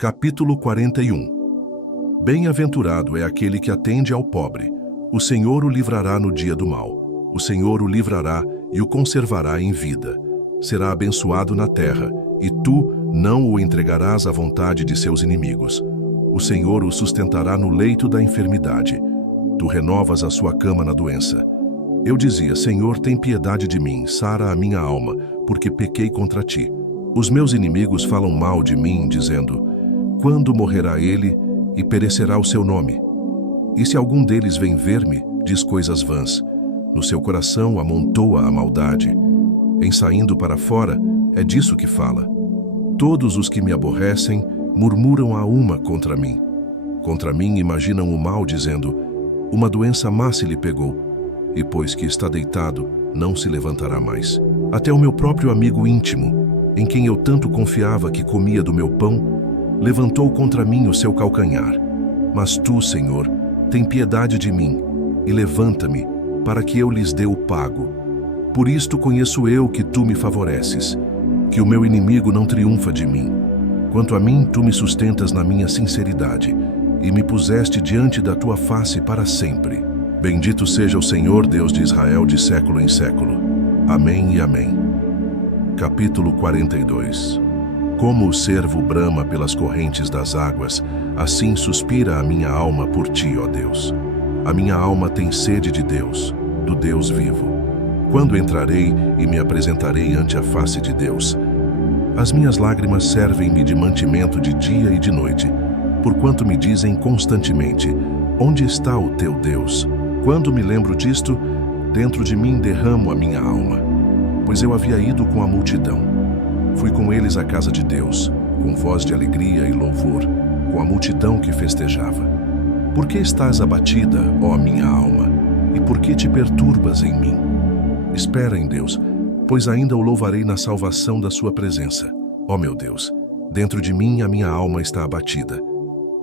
Capítulo 41. Bem-aventurado é aquele que atende ao pobre. O Senhor o livrará no dia do mal. O Senhor o livrará e o conservará em vida. Será abençoado na terra, e tu não o entregarás à vontade de seus inimigos. O Senhor o sustentará no leito da enfermidade. Tu renovas a sua cama na doença. Eu dizia: Senhor, tem piedade de mim, sara a minha alma, porque pequei contra ti. Os meus inimigos falam mal de mim, dizendo: quando morrerá ele e perecerá o seu nome? E se algum deles vem ver-me, diz coisas vãs. No seu coração amontoa a maldade. Em saindo para fora, é disso que fala. Todos os que me aborrecem murmuram a uma contra mim. Contra mim imaginam o mal, dizendo: uma doença má se lhe pegou. E pois que está deitado, não se levantará mais. Até o meu próprio amigo íntimo, em quem eu tanto confiava que comia do meu pão, levantou contra mim o seu calcanhar. Mas tu, Senhor, tem piedade de mim, e levanta-me, para que eu lhes dê o pago. Por isto conheço eu que tu me favoreces, que o meu inimigo não triunfa de mim. Quanto a mim, tu me sustentas na minha sinceridade, e me puseste diante da tua face para sempre. Bendito seja o Senhor, Deus de Israel, de século em século. Amém e amém. Capítulo 42. Como o cervo brama pelas correntes das águas, assim suspira a minha alma por ti, ó Deus. A minha alma tem sede de Deus, do Deus vivo. Quando entrarei e me apresentarei ante a face de Deus? As minhas lágrimas servem-me de mantimento de dia e de noite, porquanto me dizem constantemente: onde está o teu Deus? Quando me lembro disto, dentro de mim derramo a minha alma, pois eu havia ido com a multidão. Fui com eles à casa de Deus, com voz de alegria e louvor, com a multidão que festejava. Por que estás abatida, ó minha alma? E por que te perturbas em mim? Espera em Deus, pois ainda o louvarei na salvação da sua presença. Ó meu Deus, dentro de mim a minha alma está abatida.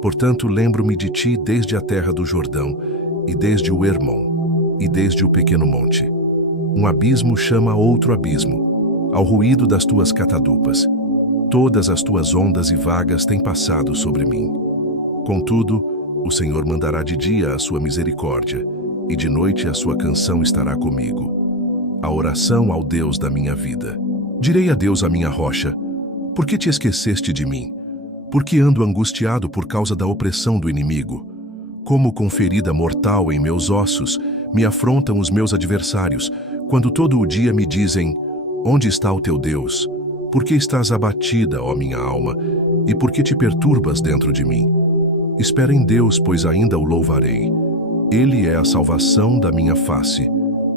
Portanto, lembro-me de ti desde a terra do Jordão, e desde o Hermon, e desde o pequeno monte. Um abismo chama outro abismo, ao ruído das tuas catadupas. Todas as tuas ondas e vagas têm passado sobre mim. Contudo, o Senhor mandará de dia a sua misericórdia, e de noite a sua canção estará comigo. A oração ao Deus da minha vida. Direi a Deus, a minha rocha: por que te esqueceste de mim? Por que ando angustiado por causa da opressão do inimigo? Como com ferida mortal em meus ossos, me afrontam os meus adversários, quando todo o dia me dizem: onde está o teu Deus? Por que estás abatida, ó minha alma? E por que te perturbas dentro de mim? Espera em Deus, pois ainda o louvarei. Ele é a salvação da minha face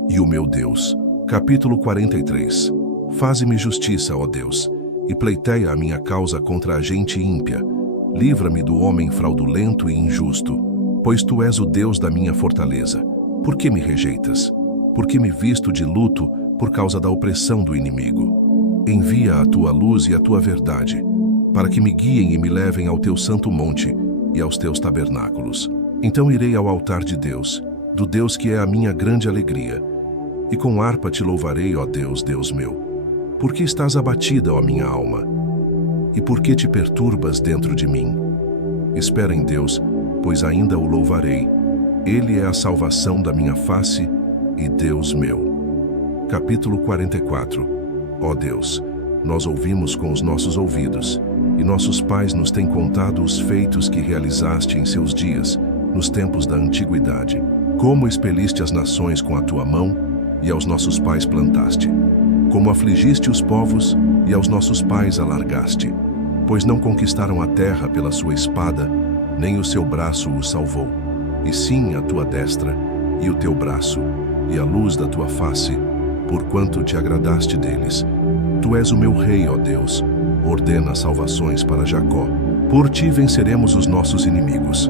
e o meu Deus. Capítulo 43. Faze-me justiça, ó Deus, e pleiteia a minha causa contra a gente ímpia. Livra-me do homem fraudulento e injusto, pois tu és o Deus da minha fortaleza. Por que me rejeitas? Por que me visto de luto por causa da opressão do inimigo? Envia a tua luz e a tua verdade, para que me guiem e me levem ao teu santo monte e aos teus tabernáculos. Então irei ao altar de Deus, do Deus que é a minha grande alegria, e com harpa te louvarei, ó Deus, Deus meu. Por que estás abatida, ó minha alma? E por que te perturbas dentro de mim? Espera em Deus, pois ainda o louvarei. Ele é a salvação da minha face e Deus meu. Capítulo 44. Ó Deus, nós ouvimos com os nossos ouvidos, e nossos pais nos têm contado os feitos que realizaste em seus dias, nos tempos da antiguidade. Como expeliste as nações com a tua mão, e aos nossos pais plantaste. Como afligiste os povos, e aos nossos pais alargaste. Pois não conquistaram a terra pela sua espada, nem o seu braço os salvou, e sim a tua destra, e o teu braço, e a luz da tua face, porquanto te agradaste deles. Tu és o meu rei, ó Deus, ordena salvações para Jacó. Por ti venceremos os nossos inimigos.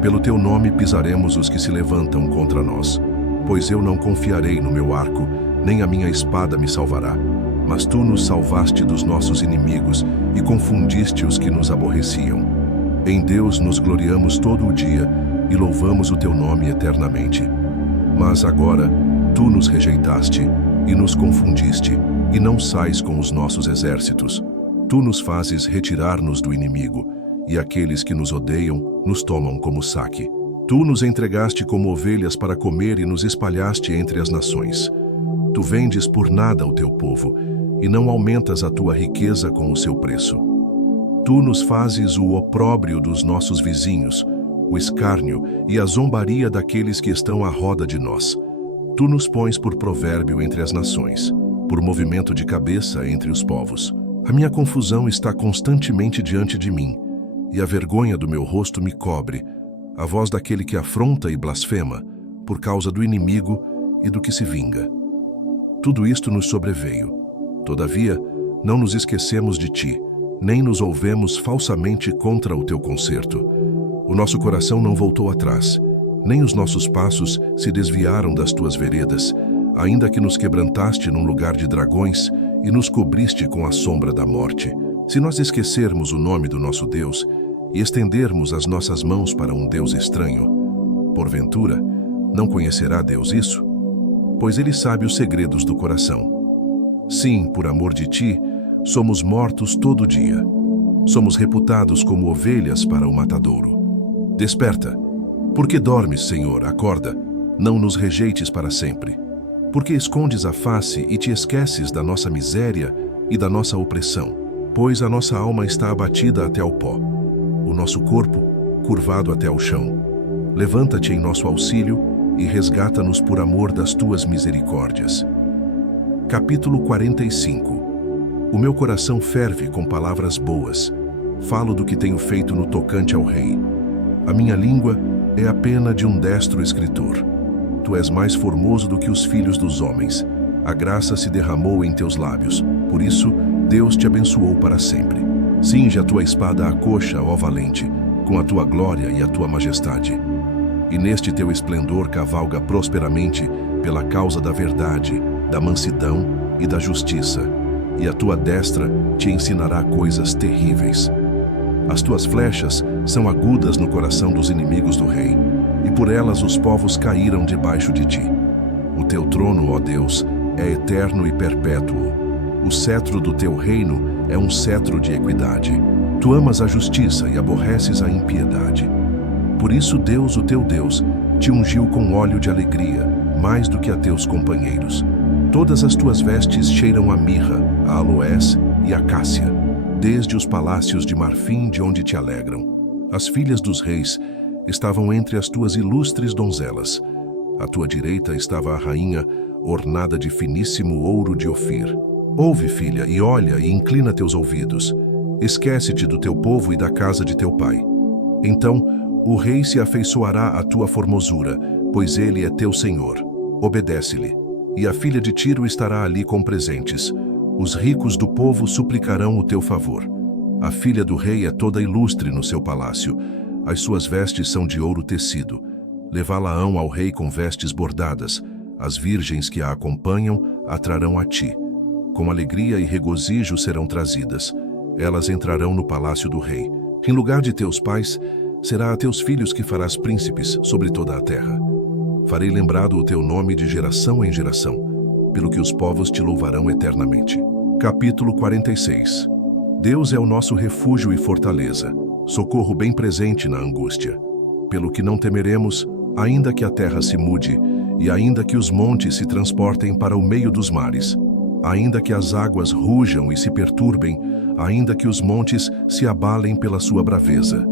Pelo teu nome pisaremos os que se levantam contra nós. Pois eu não confiarei no meu arco, nem a minha espada me salvará. Mas tu nos salvaste dos nossos inimigos e confundiste os que nos aborreciam. Em Deus nos gloriamos todo o dia e louvamos o teu nome eternamente. Mas agora, tu nos rejeitaste e nos confundiste, e não sais com os nossos exércitos. Tu nos fazes retirar-nos do inimigo, e aqueles que nos odeiam nos tomam como saque. Tu nos entregaste como ovelhas para comer e nos espalhaste entre as nações. Tu vendes por nada o teu povo, e não aumentas a tua riqueza com o seu preço. Tu nos fazes o opróbrio dos nossos vizinhos, o escárnio e a zombaria daqueles que estão à roda de nós. Tu nos pões por provérbio entre as nações, por movimento de cabeça entre os povos. A minha confusão está constantemente diante de mim, e a vergonha do meu rosto me cobre, a voz daquele que afronta e blasfema, por causa do inimigo e do que se vinga. Tudo isto nos sobreveio. Todavia, não nos esquecemos de ti, nem nos ouvemos falsamente contra o teu conserto. O nosso coração não voltou atrás, nem os nossos passos se desviaram das tuas veredas, ainda que nos quebrantaste num lugar de dragões e nos cobriste com a sombra da morte. Se nós esquecermos o nome do nosso Deus e estendermos as nossas mãos para um Deus estranho, porventura, não conhecerá Deus isso? Pois ele sabe os segredos do coração. Sim, por amor de ti, somos mortos todo dia. Somos reputados como ovelhas para o matadouro. Desperta. Por que dormes, Senhor? Acorda. Não nos rejeites para sempre. Porque escondes a face e te esqueces da nossa miséria e da nossa opressão, pois a nossa alma está abatida até ao pó, o nosso corpo curvado até ao chão. Levanta-te em nosso auxílio e resgata-nos por amor das tuas misericórdias. Capítulo 45. O meu coração ferve com palavras boas. Falo do que tenho feito no tocante ao rei. A minha língua é a pena de um destro escritor. Tu és mais formoso do que os filhos dos homens. A graça se derramou em teus lábios. Por isso, Deus te abençoou para sempre. Cinge a tua espada à coxa, ó valente, com a tua glória e a tua majestade. E neste teu esplendor cavalga prosperamente pela causa da verdade, da mansidão e da justiça. E a tua destra te ensinará coisas terríveis. As tuas flechas são agudas no coração dos inimigos do rei, e por elas os povos caíram debaixo de ti. O teu trono, ó Deus, é eterno e perpétuo. O cetro do teu reino é um cetro de equidade. Tu amas a justiça e aborreces a impiedade. Por isso Deus, o teu Deus, te ungiu com óleo de alegria, mais do que a teus companheiros. Todas as tuas vestes cheiram a mirra, a aloés e a cássia, desde os palácios de marfim de onde te alegram. As filhas dos reis estavam entre as tuas ilustres donzelas. À tua direita estava a rainha, ornada de finíssimo ouro de Ofir. Ouve, filha, e olha, e inclina teus ouvidos. Esquece-te do teu povo e da casa de teu pai. Então o rei se afeiçoará à tua formosura, pois ele é teu senhor. Obedece-lhe. E a filha de Tiro estará ali com presentes. Os ricos do povo suplicarão o teu favor. A filha do rei é toda ilustre no seu palácio. As suas vestes são de ouro tecido. Levá-la-ão ao rei com vestes bordadas. As virgens que a acompanham a trarão a ti. Com alegria e regozijo serão trazidas. Elas entrarão no palácio do rei. Em lugar de teus pais, será a teus filhos que farás príncipes sobre toda a terra. Farei lembrado o teu nome de geração em geração, pelo que os povos te louvarão eternamente. Capítulo 46. Deus é o nosso refúgio e fortaleza, socorro bem presente na angústia. Pelo que não temeremos, ainda que a terra se mude, e ainda que os montes se transportem para o meio dos mares, ainda que as águas rujam e se perturbem, ainda que os montes se abalem pela sua braveza.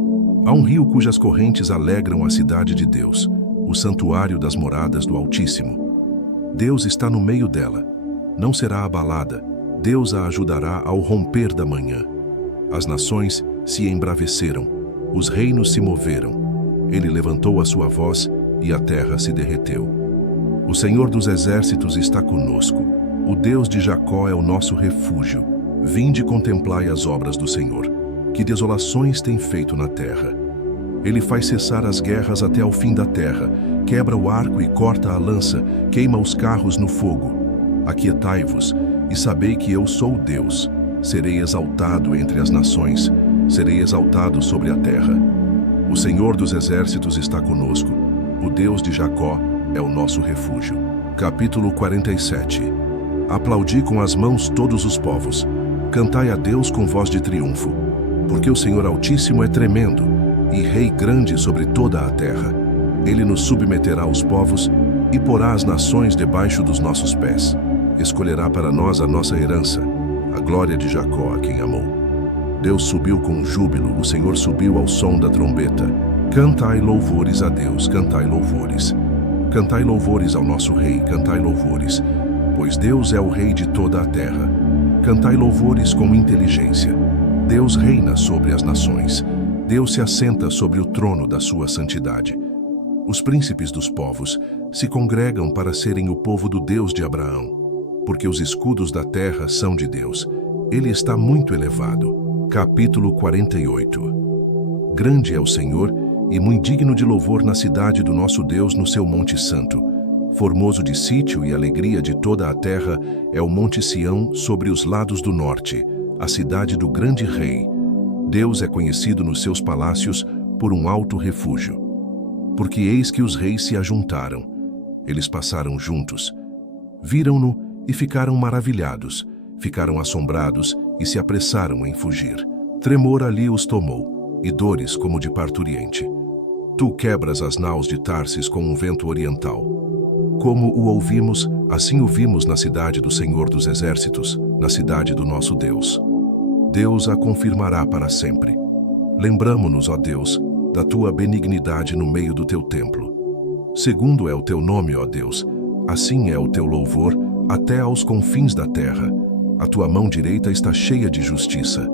Há um rio cujas correntes alegram a cidade de Deus, o santuário das moradas do Altíssimo. Deus está no meio dela. Não será abalada. Deus a ajudará ao romper da manhã. As nações se embraveceram. Os reinos se moveram. Ele levantou a sua voz e a terra se derreteu. O Senhor dos exércitos está conosco. O Deus de Jacó é o nosso refúgio. Vinde e contemplai as obras do Senhor. Que desolações tem feito na terra. Ele faz cessar as guerras até ao fim da terra, quebra o arco e corta a lança, queima os carros no fogo. Aquietai-vos e sabei que eu sou Deus. Serei exaltado entre as nações, serei exaltado sobre a terra. O Senhor dos exércitos está conosco. O Deus de Jacó é o nosso refúgio. Capítulo 47. Aplaudi com as mãos todos os povos. Cantai a Deus com voz de triunfo. Porque o Senhor Altíssimo é tremendo e Rei grande sobre toda a terra. Ele nos submeterá aos povos e porá as nações debaixo dos nossos pés. Escolherá para nós a nossa herança, a glória de Jacó, a quem amou. Deus subiu com júbilo, o Senhor subiu ao som da trombeta. Cantai louvores a Deus, cantai louvores. Cantai louvores ao nosso Rei, cantai louvores, pois Deus é o Rei de toda a terra. Cantai louvores com inteligência. Deus reina sobre as nações. Deus se assenta sobre o trono da sua santidade. Os príncipes dos povos se congregam para serem o povo do Deus de Abraão, porque os escudos da terra são de Deus. Ele está muito elevado. Capítulo 48. Grande é o Senhor e muito digno de louvor na cidade do nosso Deus, no seu monte santo. Formoso de sítio e alegria de toda a terra é o monte Sião sobre os lados do norte, a cidade do grande rei. Deus é conhecido nos seus palácios por um alto refúgio. Porque eis que os reis se ajuntaram. Eles passaram juntos. Viram-no e ficaram maravilhados. Ficaram assombrados e se apressaram em fugir. Tremor ali os tomou, e dores como de parturiente. Tu quebras as naus de Tarsis com um vento oriental. Como o ouvimos, assim o vimos na cidade do Senhor dos Exércitos, na cidade do nosso Deus. Deus a confirmará para sempre. Lembramo-nos, ó Deus, da tua benignidade no meio do teu templo. Segundo é o teu nome, ó Deus, assim é o teu louvor até aos confins da terra. A tua mão direita está cheia de justiça.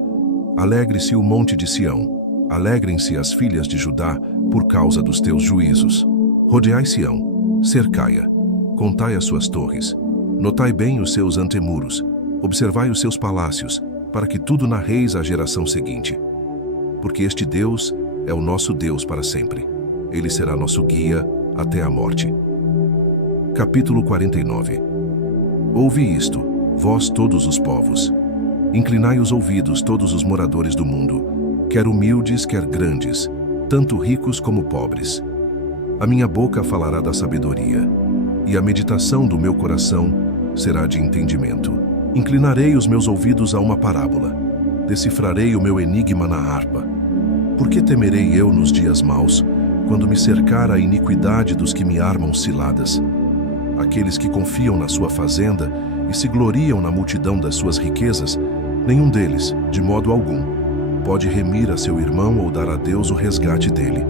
Alegre-se o monte de Sião. Alegrem-se as filhas de Judá por causa dos teus juízos. Rodeai Sião, cercai-a, contai as suas torres, notai bem os seus antemuros, observai os seus palácios, para que tudo narreis à geração seguinte. Porque este Deus é o nosso Deus para sempre. Ele será nosso guia até a morte. Capítulo 49. Ouvi isto, vós todos os povos. Inclinai os ouvidos, todos os moradores do mundo, quer humildes, quer grandes, tanto ricos como pobres. A minha boca falará da sabedoria, e a meditação do meu coração será de entendimento. Inclinarei os meus ouvidos a uma parábola, decifrarei o meu enigma na harpa. Por que temerei eu nos dias maus, quando me cercar a iniquidade dos que me armam ciladas? Aqueles que confiam na sua fazenda e se gloriam na multidão das suas riquezas, nenhum deles, de modo algum, pode remir a seu irmão ou dar a Deus o resgate dele,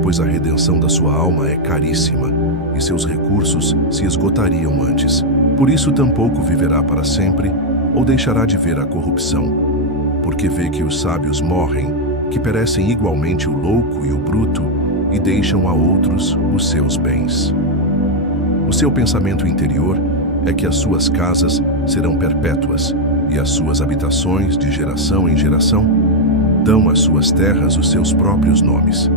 pois a redenção da sua alma é caríssima, e seus recursos se esgotariam antes. Por isso tampouco viverá para sempre, ou deixará de ver a corrupção. Porque vê que os sábios morrem, que perecem igualmente o louco e o bruto, e deixam a outros os seus bens. O seu pensamento interior é que as suas casas serão perpétuas, e as suas habitações, de geração em geração, dão às suas terras os seus próprios nomes.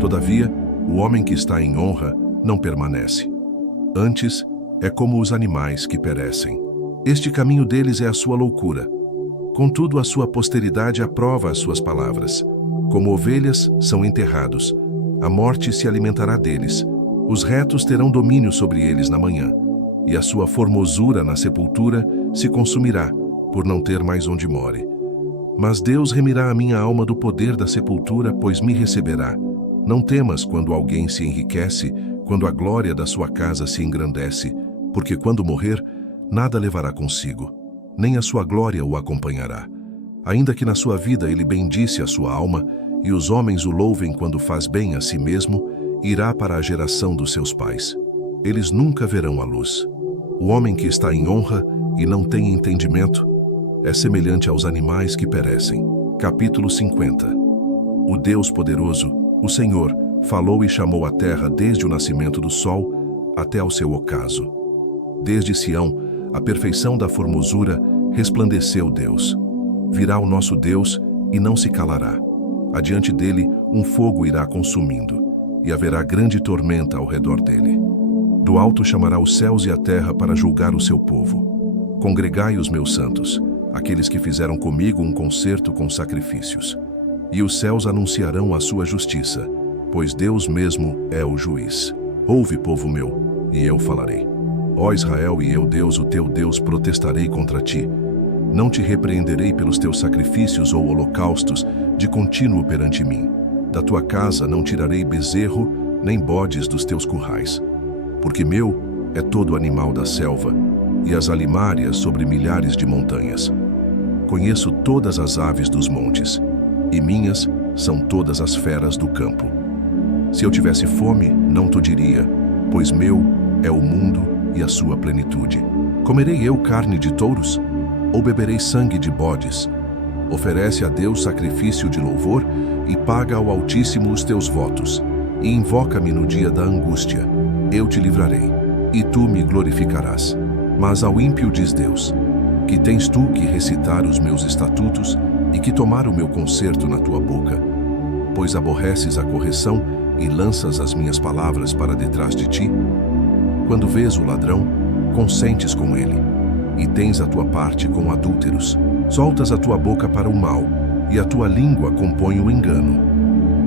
Todavia, o homem que está em honra não permanece. Antes, é como os animais que perecem. Este caminho deles é a sua loucura. Contudo, a sua posteridade aprova as suas palavras. Como ovelhas, são enterrados. A morte se alimentará deles. Os retos terão domínio sobre eles na manhã. E a sua formosura na sepultura se consumirá, por não ter mais onde more. Mas Deus remirá a minha alma do poder da sepultura, pois me receberá. Não temas quando alguém se enriquece, quando a glória da sua casa se engrandece, porque quando morrer, nada levará consigo, nem a sua glória o acompanhará. Ainda que na sua vida ele bendice a sua alma, e os homens o louvem quando faz bem a si mesmo, irá para a geração dos seus pais. Eles nunca verão a luz. O homem que está em honra e não tem entendimento é semelhante aos animais que perecem. Capítulo 50. O Deus poderoso, o Senhor, falou e chamou a terra desde o nascimento do sol até ao seu ocaso. Desde Sião, a perfeição da formosura, resplandeceu Deus. Virá o nosso Deus e não se calará. Adiante dele, um fogo irá consumindo, e haverá grande tormenta ao redor dele. Do alto chamará os céus e a terra para julgar o seu povo. Congregai os meus santos, aqueles que fizeram comigo um concerto com sacrifícios. E os céus anunciarão a sua justiça, pois Deus mesmo é o juiz. Ouve, povo meu, e eu falarei. Ó Israel, e eu, Deus, o teu Deus, protestarei contra ti. Não te repreenderei pelos teus sacrifícios ou holocaustos de contínuo perante mim. Da tua casa não tirarei bezerro, nem bodes dos teus currais. Porque meu é todo animal da selva, e as alimárias sobre milhares de montanhas. Conheço todas as aves dos montes, e minhas são todas as feras do campo. Se eu tivesse fome, não te diria, pois meu é o mundo e a sua plenitude. Comerei eu carne de touros? Ou beberei sangue de bodes? Oferece a Deus sacrifício de louvor e paga ao Altíssimo os teus votos. E invoca-me no dia da angústia. Eu te livrarei, e tu me glorificarás. Mas ao ímpio diz Deus, que tens tu que recitar os meus estatutos e que tomar o meu conserto na tua boca. Pois aborreces a correção e lanças as minhas palavras para detrás de ti. Quando vês o ladrão, consentes com ele, e tens a tua parte com adúlteros. Soltas a tua boca para o mal, e a tua língua compõe o engano.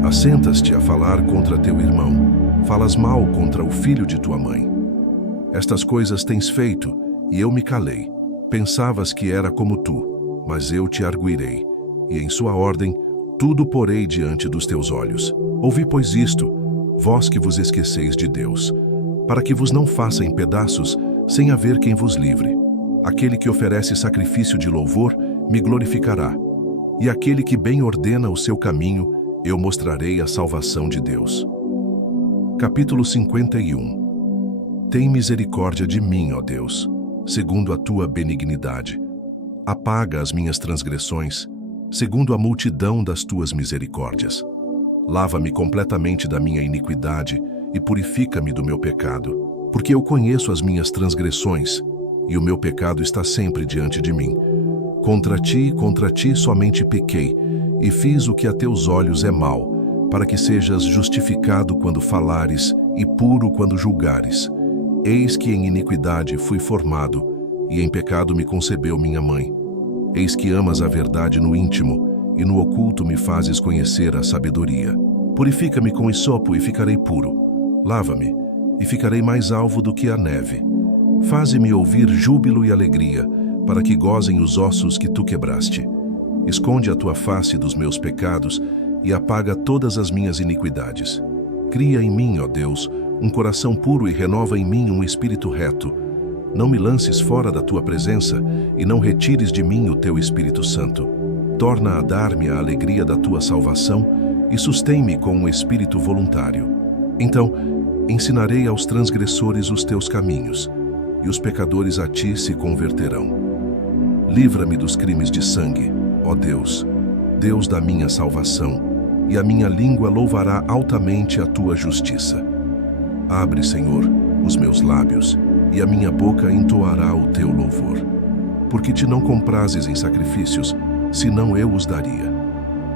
Assentas-te a falar contra teu irmão, falas mal contra o filho de tua mãe. Estas coisas tens feito, e eu me calei. Pensavas que era como tu, mas eu te arguirei, e em sua ordem tudo porei diante dos teus olhos. Ouvi, pois, isto, vós que vos esqueceis de Deus, para que vos não faça em pedaços, sem haver quem vos livre. Aquele que oferece sacrifício de louvor, me glorificará. E aquele que bem ordena o seu caminho, eu mostrarei a salvação de Deus. Capítulo 51. Tem misericórdia de mim, ó Deus, segundo a tua benignidade. Apaga as minhas transgressões, segundo a multidão das tuas misericórdias. Lava-me completamente da minha iniquidade e purifica-me do meu pecado, porque eu conheço as minhas transgressões, e o meu pecado está sempre diante de mim. Contra ti somente pequei, e fiz o que a teus olhos é mal, para que sejas justificado quando falares e puro quando julgares. Eis que em iniquidade fui formado, e em pecado me concebeu minha mãe. Eis que amas a verdade no íntimo, e no oculto me fazes conhecer a sabedoria. Purifica-me com hisopo e ficarei puro. Lava-me, e ficarei mais alvo do que a neve. Faze-me ouvir júbilo e alegria, para que gozem os ossos que tu quebraste. Esconde a tua face dos meus pecados e apaga todas as minhas iniquidades. Cria em mim, ó Deus, um coração puro e renova em mim um espírito reto. Não me lances fora da tua presença e não retires de mim o teu Espírito Santo. Torna a dar-me a alegria da tua salvação e sustém-me com um espírito voluntário. Então, ensinarei aos transgressores os teus caminhos, e os pecadores a ti se converterão. Livra-me dos crimes de sangue, ó Deus, Deus da minha salvação, e a minha língua louvará altamente a tua justiça. Abre, Senhor, os meus lábios, e a minha boca entoará o teu louvor. Porque te não comprases em sacrifícios, senão eu os daria.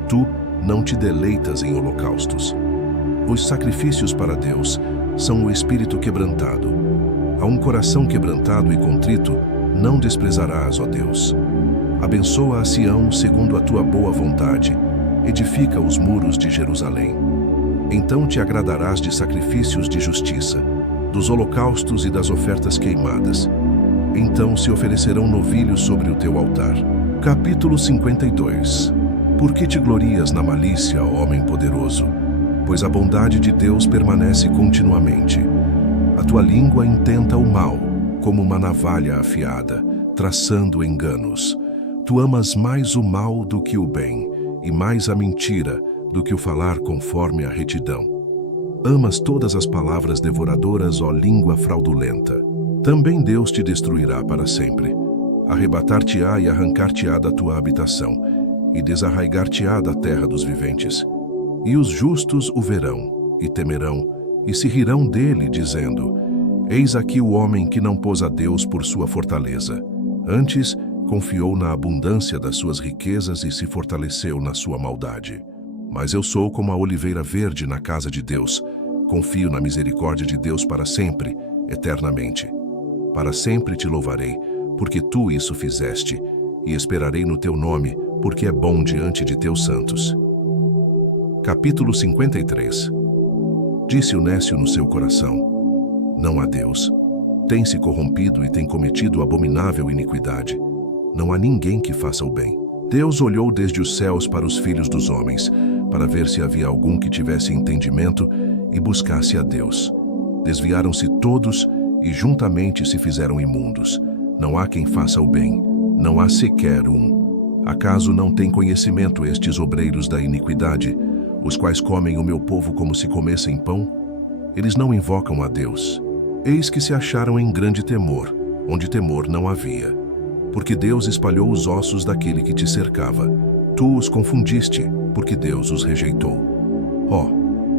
Tu não te deleitas em holocaustos. Os sacrifícios para Deus são o espírito quebrantado. A um coração quebrantado e contrito não desprezarás, ó Deus. Abençoa a Sião segundo a tua boa vontade, edifica os muros de Jerusalém. Então te agradarás de sacrifícios de justiça, dos holocaustos e das ofertas queimadas. Então se oferecerão novilhos sobre o teu altar. Capítulo 52. Por que te glorias na malícia, ó homem poderoso? Pois a bondade de Deus permanece continuamente. A tua língua intenta o mal, como uma navalha afiada, traçando enganos. Tu amas mais o mal do que o bem, e mais a mentira do que o falar conforme a retidão. Amas todas as palavras devoradoras, ó língua fraudulenta. Também Deus te destruirá para sempre. Arrebatar-te-á e arrancar-te-á da tua habitação, e desarraigar-te-á da terra dos viventes. E os justos o verão, e temerão, e se rirão dele, dizendo: Eis aqui o homem que não pôs a Deus por sua fortaleza. Antes, confiou na abundância das suas riquezas e se fortaleceu na sua maldade. Mas eu sou como a oliveira verde na casa de Deus. Confio na misericórdia de Deus para sempre, eternamente. Para sempre te louvarei, porque tu isso fizeste, e esperarei no teu nome, porque é bom diante de teus santos. Capítulo 53. Disse o nécio no seu coração: Não há Deus. Tem se corrompido e tem cometido abominável iniquidade. não há ninguém que faça o bem. Deus olhou desde os céus para os filhos dos homens, para ver se havia algum que tivesse entendimento e buscasse a Deus. Desviaram-se todos e juntamente se fizeram imundos. Não há quem faça o bem, não há sequer um. Acaso não têm conhecimento estes obreiros da iniquidade, os quais comem o meu povo como se comessem pão? Eles não invocam a Deus. Eis que se acharam em grande temor, onde temor não havia. Porque Deus espalhou os ossos daquele que te cercava. Tu os confundiste, porque Deus os rejeitou.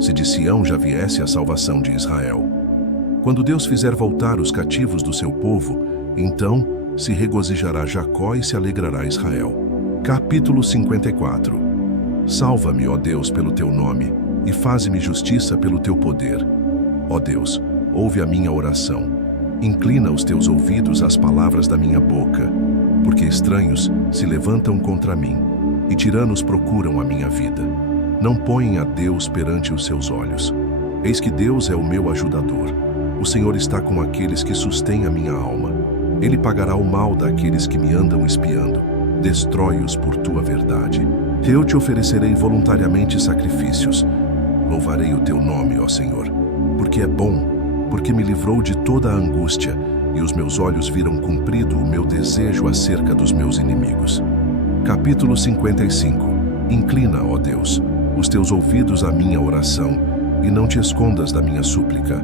Se de Sião já viesse a salvação de Israel. Quando Deus fizer voltar os cativos do seu povo, então se regozijará Jacó e se alegrará Israel. Capítulo 54. Salva-me, ó Deus, pelo teu nome, e faze-me justiça pelo teu poder. Ó Deus, ouve a minha oração. Inclina os teus ouvidos às palavras da minha boca, porque estranhos se levantam contra mim, e tiranos procuram a minha vida. Não põem a Deus perante os seus olhos. Eis que Deus é o meu ajudador. O Senhor está com aqueles que sustêm a minha alma. Ele pagará o mal daqueles que me andam espiando. Destrói-os por tua verdade. Eu te oferecerei voluntariamente sacrifícios. Louvarei o teu nome, ó Senhor, porque é bom, porque me livrou de toda a angústia, e os meus olhos viram cumprido o meu desejo acerca dos meus inimigos. Capítulo 55. Inclina, ó Deus, os teus ouvidos à minha oração, e não te escondas da minha súplica.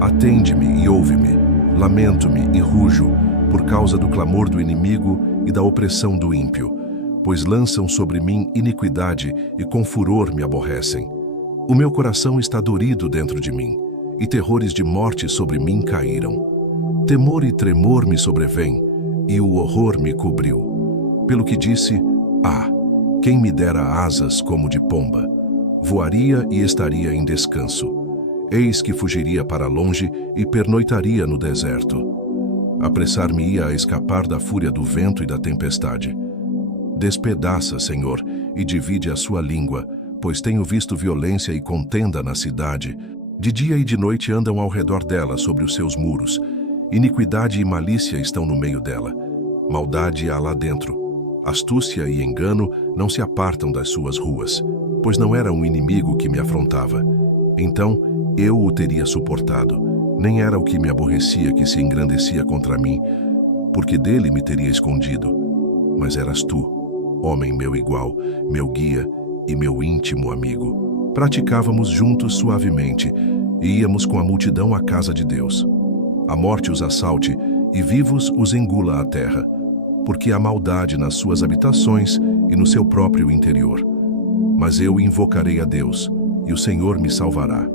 Atende-me e ouve-me. Lamento-me e rujo, por causa do clamor do inimigo e da opressão do ímpio, pois lançam sobre mim iniquidade e com furor me aborrecem. O meu coração está dorido dentro de mim, e terrores de morte sobre mim caíram. Temor e tremor me sobrevêm, e o horror me cobriu. Pelo que disse, quem me dera asas como de pomba, voaria e estaria em descanso. Eis que fugiria para longe e pernoitaria no deserto. Apressar-me-ia a escapar da fúria do vento e da tempestade. Despedaça, Senhor, e divide a sua língua, pois tenho visto violência e contenda na cidade. De dia e de noite andam ao redor dela sobre os seus muros. Iniquidade e malícia estão no meio dela. Maldade há lá dentro. Astúcia e engano não se apartam das suas ruas, pois não era um inimigo que me afrontava. Então eu o teria suportado. Nem era o que me aborrecia que se engrandecia contra mim, porque dele me teria escondido. Mas eras tu, homem meu igual, meu guia e meu íntimo amigo. Praticávamos juntos suavemente e íamos com a multidão à casa de Deus. A morte os assalte e vivos os engula a terra, porque há maldade nas suas habitações e no seu próprio interior. Mas eu invocarei a Deus, e o Senhor me salvará.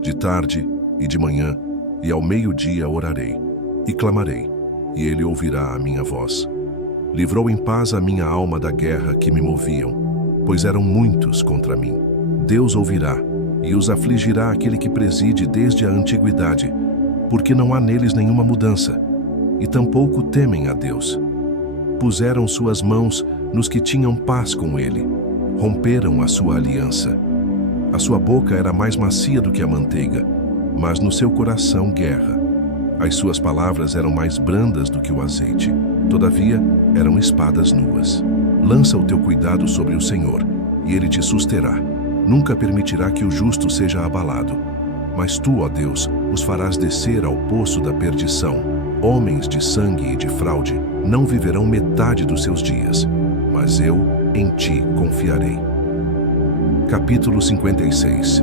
De tarde e de manhã, e ao meio-dia orarei, e clamarei, e ele ouvirá a minha voz. Livrou em paz a minha alma da guerra que me moviam, pois eram muitos contra mim. Deus ouvirá, e os afligirá aquele que preside desde a antiguidade, porque não há neles nenhuma mudança, e tampouco temem a Deus. Puseram suas mãos nos que tinham paz com ele, romperam a sua aliança. A sua boca era mais macia do que a manteiga, mas no seu coração guerra. As suas palavras eram mais brandas do que o azeite, todavia eram espadas nuas. Lança o teu cuidado sobre o Senhor, e ele te susterá. Nunca permitirá que o justo seja abalado. Mas tu, ó Deus, os farás descer ao poço da perdição. Homens de sangue e de fraude não viverão metade dos seus dias, mas eu em ti confiarei. Capítulo 56.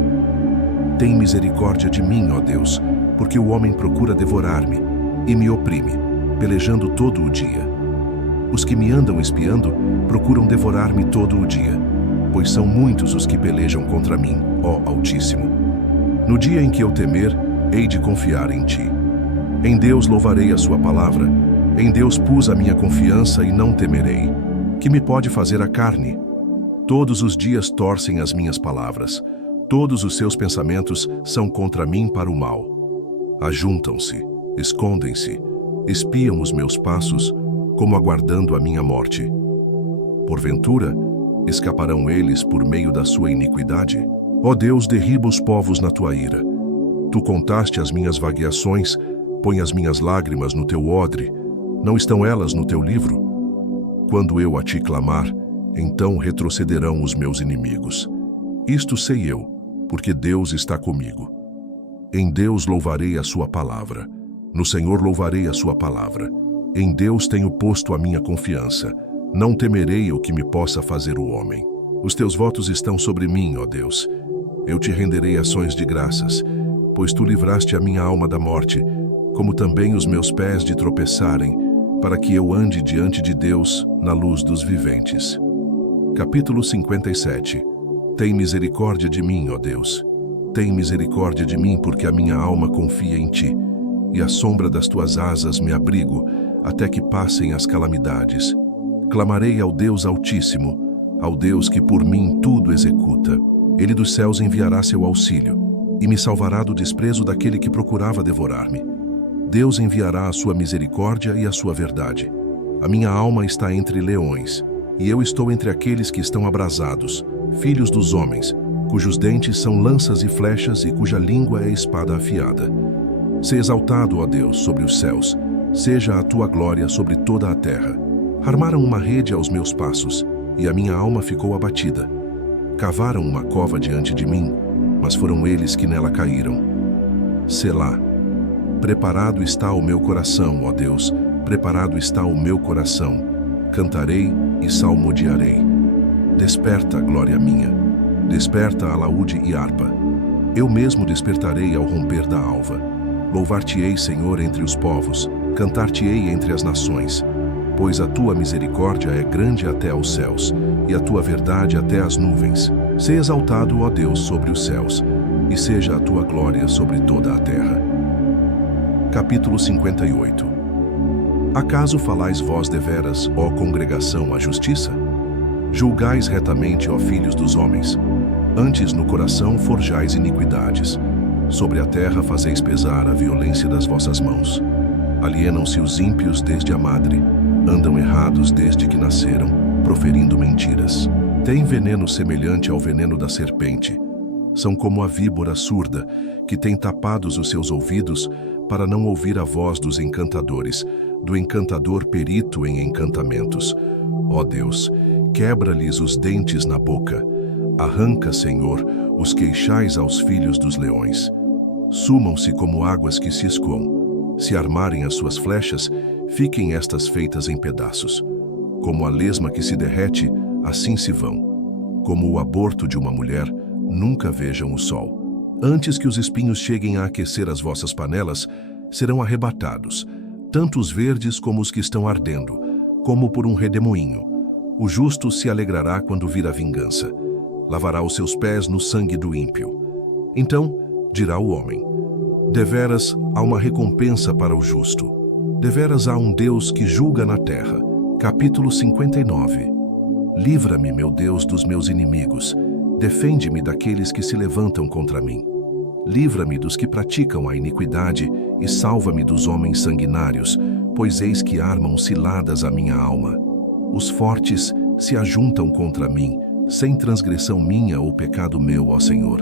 Tem misericórdia de mim, ó Deus, porque o homem procura devorar-me e me oprime, pelejando todo o dia. Os que me andam espiando procuram devorar-me todo o dia, pois são muitos os que pelejam contra mim, ó Altíssimo. No dia em que eu temer, hei de confiar em ti. Em Deus louvarei a sua palavra, em Deus pus a minha confiança e não temerei. Que me pode fazer a carne? Todos os dias torcem as minhas palavras, todos os seus pensamentos são contra mim para o mal. Ajuntam-se, escondem-se, espiam os meus passos, como aguardando a minha morte. Porventura, escaparão eles por meio da sua iniquidade? Ó Deus, derriba os povos na tua ira. Tu contaste as minhas vagueações, põe as minhas lágrimas no teu odre. Não estão elas no teu livro? Quando eu a ti clamar, então retrocederão os meus inimigos. Isto sei eu, porque Deus está comigo. Em Deus louvarei a sua palavra. No Senhor louvarei a sua palavra. Em Deus tenho posto a minha confiança. Não temerei o que me possa fazer o homem. Os teus votos estão sobre mim, ó Deus. Eu te renderei ações de graças, pois tu livraste a minha alma da morte, como também os meus pés de tropeçarem, para que eu ande diante de Deus na luz dos viventes. Capítulo 57. Tem misericórdia de mim, ó Deus. Tem misericórdia de mim, porque a minha alma confia em ti, e à sombra das tuas asas me abrigo, até que passem as calamidades. Clamarei ao Deus Altíssimo, ao Deus que por mim tudo executa. Ele dos céus enviará seu auxílio, e me salvará do desprezo daquele que procurava devorar-me. Deus enviará a sua misericórdia e a sua verdade. A minha alma está entre leões, e eu estou entre aqueles que estão abrasados, filhos dos homens, cujos dentes são lanças e flechas e cuja língua é espada afiada. Se exaltado, ó Deus, sobre os céus, seja a tua glória sobre toda a terra. Armaram uma rede aos meus passos, e a minha alma ficou abatida. Cavaram uma cova diante de mim, mas foram eles que nela caíram. Selá. Preparado está o meu coração, ó Deus, preparado está o meu coração. Cantarei e salmodiarei. Desperta, glória minha. Desperta, alaúde e harpa. Eu mesmo despertarei ao romper da alva. Louvar-te-ei, Senhor, entre os povos, cantar-te-ei entre as nações. Pois a tua misericórdia é grande até aos céus, e a tua verdade até as nuvens. Se exaltado, ó Deus, sobre os céus, e seja a tua glória sobre toda a terra. Capítulo 58. Acaso falais vós deveras, ó congregação, a justiça? Julgais retamente, ó filhos dos homens. Antes no coração forjais iniquidades. Sobre a terra fazeis pesar a violência das vossas mãos. Alienam-se os ímpios desde a madre, andam errados desde que nasceram, proferindo mentiras. Têm veneno semelhante ao veneno da serpente. São como a víbora surda, que tem tapados os seus ouvidos para não ouvir a voz dos encantadores, do encantador perito em encantamentos. Ó Deus, quebra-lhes os dentes na boca. Arranca, Senhor, os queixais aos filhos dos leões. Sumam-se como águas que se escoam. Se armarem as suas flechas, fiquem estas feitas em pedaços. Como a lesma que se derrete, assim se vão. Como o aborto de uma mulher, nunca vejam o sol. Antes que os espinhos cheguem a aquecer as vossas panelas, serão arrebatados, tanto os verdes como os que estão ardendo, como por um redemoinho. O justo se alegrará quando vir a vingança. Lavará os seus pés no sangue do ímpio. Então, dirá o homem: deveras há uma recompensa para o justo. Deveras há um Deus que julga na terra. Capítulo 59. Livra-me, meu Deus, dos meus inimigos. Defende-me daqueles que se levantam contra mim. Livra-me dos que praticam a iniquidade e salva-me dos homens sanguinários, pois eis que armam ciladas a minha alma. Os fortes se ajuntam contra mim, sem transgressão minha ou pecado meu, ó Senhor.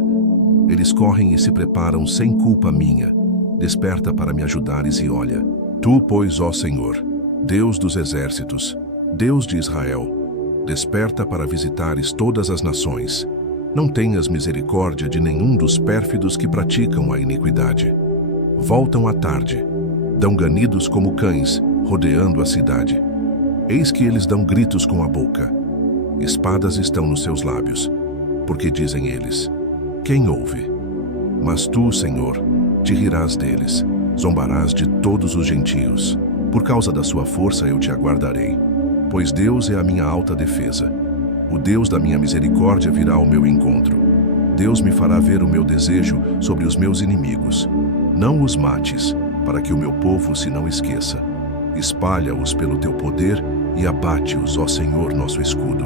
Eles correm e se preparam sem culpa minha. Desperta para me ajudares e olha. Tu, pois, ó Senhor, Deus dos exércitos, Deus de Israel, desperta para visitares todas as nações. Não tenhas misericórdia de nenhum dos pérfidos que praticam a iniquidade. Voltam à tarde, dão ganidos como cães, rodeando a cidade. Eis que eles dão gritos com a boca. Espadas estão nos seus lábios, porque dizem eles: quem ouve? Mas tu, Senhor, te rirás deles, zombarás de todos os gentios. Por causa da sua força eu te aguardarei, pois Deus é a minha alta defesa. O Deus da minha misericórdia virá ao meu encontro. Deus me fará ver o meu desejo sobre os meus inimigos. Não os mates, para que o meu povo se não esqueça. Espalha-os pelo teu poder e abate-os, ó Senhor, nosso escudo.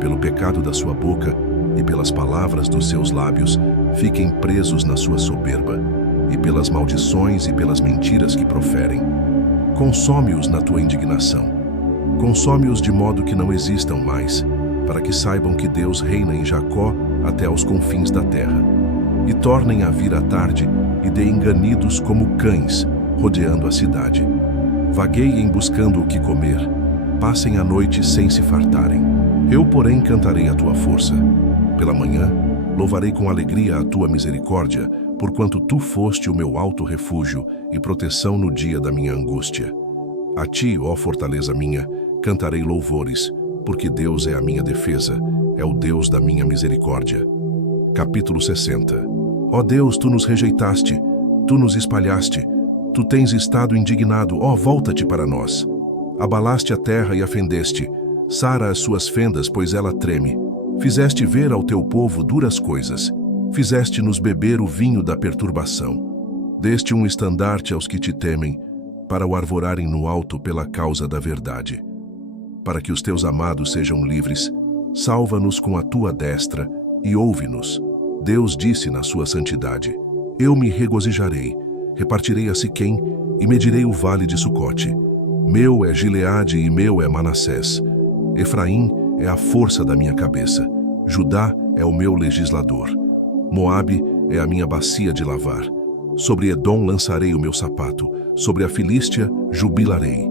Pelo pecado da sua boca e pelas palavras dos seus lábios, fiquem presos na sua soberba, e pelas maldições e pelas mentiras que proferem. Consome-os na tua indignação. Consome-os de modo que não existam mais, para que saibam que Deus reina em Jacó até aos confins da terra. E tornem a vir à tarde e deem ganidos como cães, rodeando a cidade. Vagueiem buscando o que comer. passem a noite sem se fartarem. Eu, porém, cantarei a tua força. Pela manhã, louvarei com alegria a tua misericórdia, porquanto tu foste o meu alto refúgio e proteção no dia da minha angústia. A ti, ó fortaleza minha, cantarei louvores, porque Deus é a minha defesa, é o Deus da minha misericórdia. Capítulo 60. Ó Deus, tu nos rejeitaste, tu nos espalhaste, tu tens estado indignado, ó, volta-te para nós. Abalaste a terra e a fendeste, sara as suas fendas, pois ela treme. Fizeste ver ao teu povo duras coisas, fizeste-nos beber o vinho da perturbação. Deste um estandarte aos que te temem, para o arvorarem no alto pela causa da verdade. Para que os teus amados sejam livres, salva-nos com a tua destra e ouve-nos. Deus disse na sua santidade: eu me regozijarei, repartirei a Siquém e medirei o vale de Sucote. Meu é Gileade e meu é Manassés. Efraim é a força da minha cabeça. Judá é o meu legislador. Moabe é a minha bacia de lavar. Sobre Edom lançarei o meu sapato. Sobre a Filístia jubilarei.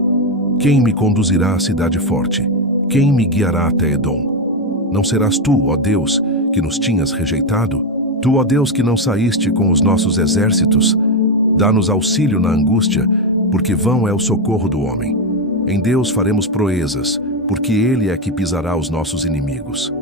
Quem me conduzirá à cidade forte? Quem me guiará até Edom? Não serás tu, ó Deus, que nos tinhas rejeitado? Tu, ó Deus, que não saíste com os nossos exércitos? Dá-nos auxílio na angústia, porque vão é o socorro do homem. Em Deus faremos proezas, porque Ele é que pisará os nossos inimigos.